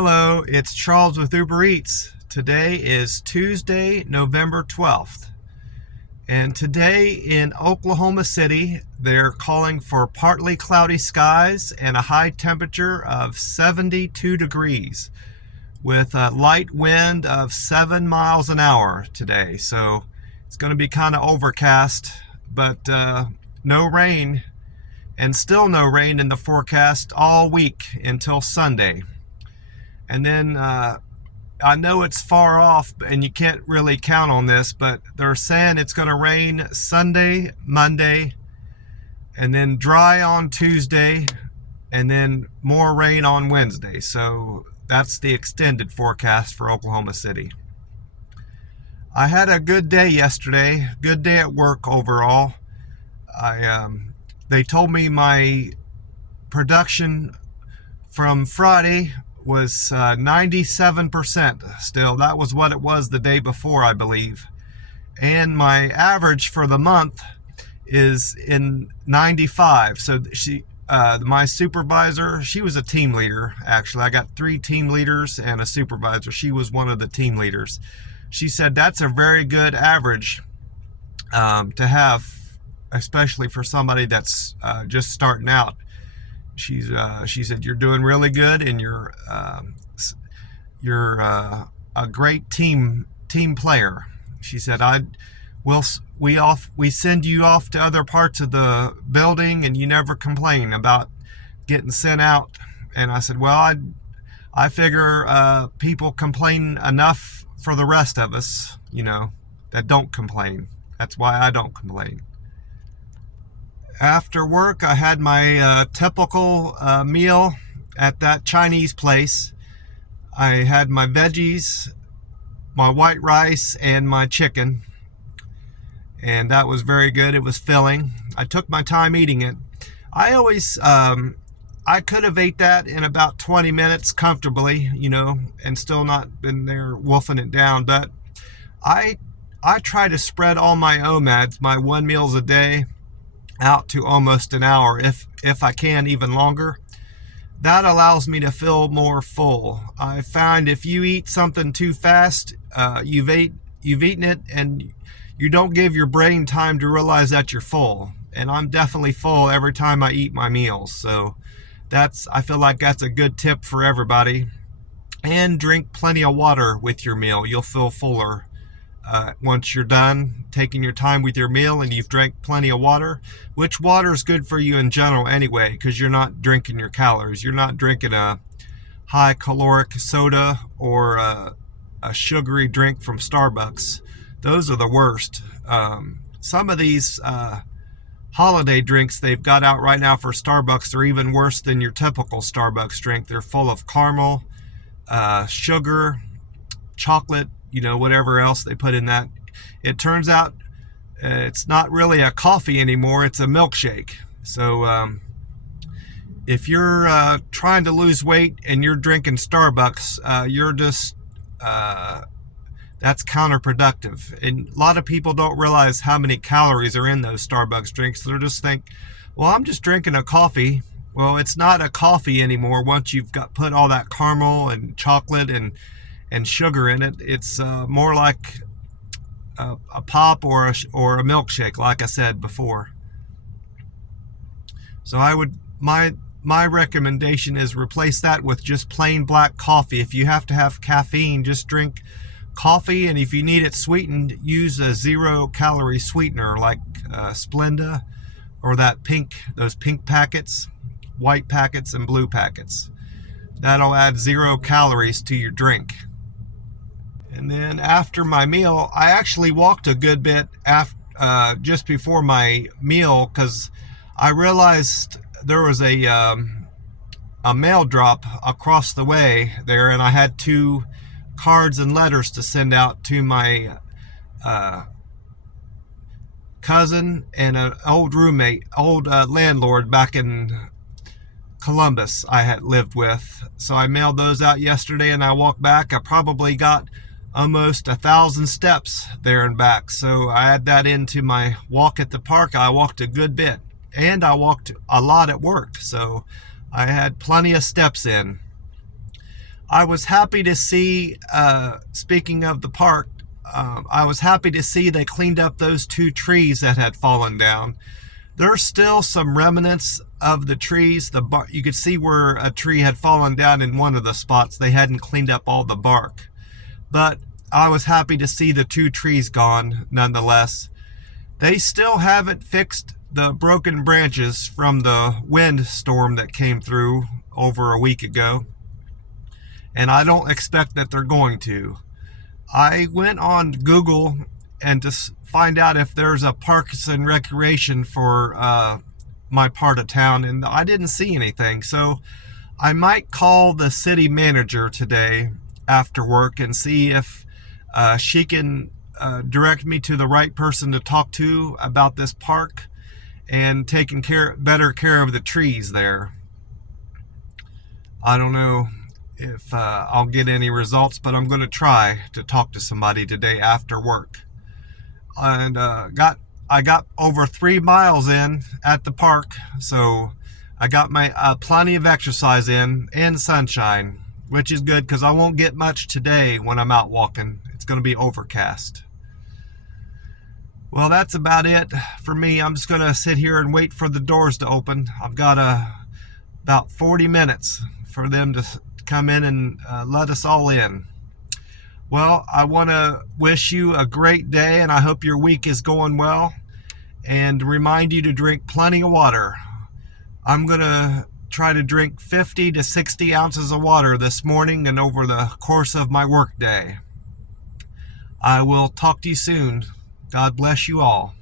Hello, it's Charles with Uber Eats. Today is Tuesday, November 12th. And today in Oklahoma City, they're calling for partly cloudy skies and a high temperature of 72 degrees with a light wind of 7 miles an hour today. So it's going to be kind of overcast, but no rain, and still no rain in the forecast all week until Sunday. And then I know it's far off and you can't really count on this, but they're saying it's going to rain Sunday, Monday, and then dry on Tuesday, and then more rain on Wednesday. So that's the extended forecast for Oklahoma City. I had a good day yesterday, good day at work overall. They told me my production from Friday was 97% still. That was what it was the day before, I believe. And my average for the month is in 95. So my supervisor, she was a team leader, actually. I got 3 team leaders and a supervisor. She was one of the team leaders. She said that's a very good average to have, especially for somebody that's just starting out. She said you're doing really good, and you're a great team player. She said we send you off to other parts of the building, and you never complain about getting sent out. And I said, well, I figure people complain enough for the rest of us, that don't complain. That's why I don't complain. After work, I had my typical meal at that Chinese place. I had my veggies, my white rice, and my chicken. And that was very good. It was filling. I took my time eating it. I always, I could have ate that in about 20 minutes comfortably, and still not been there wolfing it down. But I try to spread all my OMADs, my 1 meals a day, out to almost an hour, if I can, even longer. That allows me to feel more full. I find if you eat something too fast, you've eaten it, and you don't give your brain time to realize that you're full. And I'm definitely full every time I eat my meals. So I feel like that's a good tip for everybody. And drink plenty of water with your meal. You'll feel fuller once you're done taking your time with your meal and you've drank plenty of water, which water is good for you in general anyway, because you're not drinking your calories. You're not drinking a high caloric soda or a sugary drink from Starbucks. Those are the worst. Some of these holiday drinks they've got out right now for Starbucks are even worse than your typical Starbucks drink. They're full of caramel, sugar, chocolate, whatever else they put in that. It turns out it's not really a coffee anymore, it's a milkshake. So if you're trying to lose weight and you're drinking Starbucks, you're just that's counterproductive. And a lot of people don't realize how many calories are in those Starbucks drinks. They'll just think, well, I'm just drinking a coffee. Well, it's not a coffee anymore once you've put all that caramel and chocolate and sugar in it. It's more like a pop or a milkshake, like I said before. So my recommendation is replace that with just plain black coffee. If you have to have caffeine, just drink coffee, and if you need it sweetened, use a 0-calorie sweetener like Splenda or those pink packets, white packets, and blue packets. That'll add 0 calories to your drink. And then after my meal, I actually walked a good bit just before my meal, because I realized there was a mail drop across the way there, and I had 2 cards and letters to send out to my cousin and an old landlord back in Columbus I had lived with. So I mailed those out yesterday, and I walked back. I probably got almost 1,000 steps there and back. So I add that into my walk at the park. I walked a good bit, and I walked a lot at work. So I had plenty of steps in. I was happy to see, speaking of the park, I was happy to see they cleaned up those 2 trees that had fallen down. There's still some remnants of the trees. You could see where a tree had fallen down in one of the spots. They hadn't cleaned up all the bark. But I was happy to see the 2 trees gone nonetheless. They still haven't fixed the broken branches from the wind storm that came through over a week ago. And I don't expect that they're going to. I went on Google and to find out if there's a Parks and Recreation for my part of town, and I didn't see anything. So I might call the city manager today after work and see if she can direct me to the right person to talk to about this park and taking better care of the trees there. I don't know if I'll get any results, but I'm going to try to talk to somebody today after work. And I got over 3 miles in at the park, so I got my plenty of exercise in and sunshine, which is good because I won't get much today when I'm out walking. It's going to be overcast. Well, that's about it for me. I'm just going to sit here and wait for the doors to open. I've got about 40 minutes for them to come in and let us all in. Well, I want to wish you a great day, and I hope your week is going well, and remind you to drink plenty of water. I'm going to try to drink 50 to 60 ounces of water this morning and over the course of my work day. I will talk to you soon. God bless you all.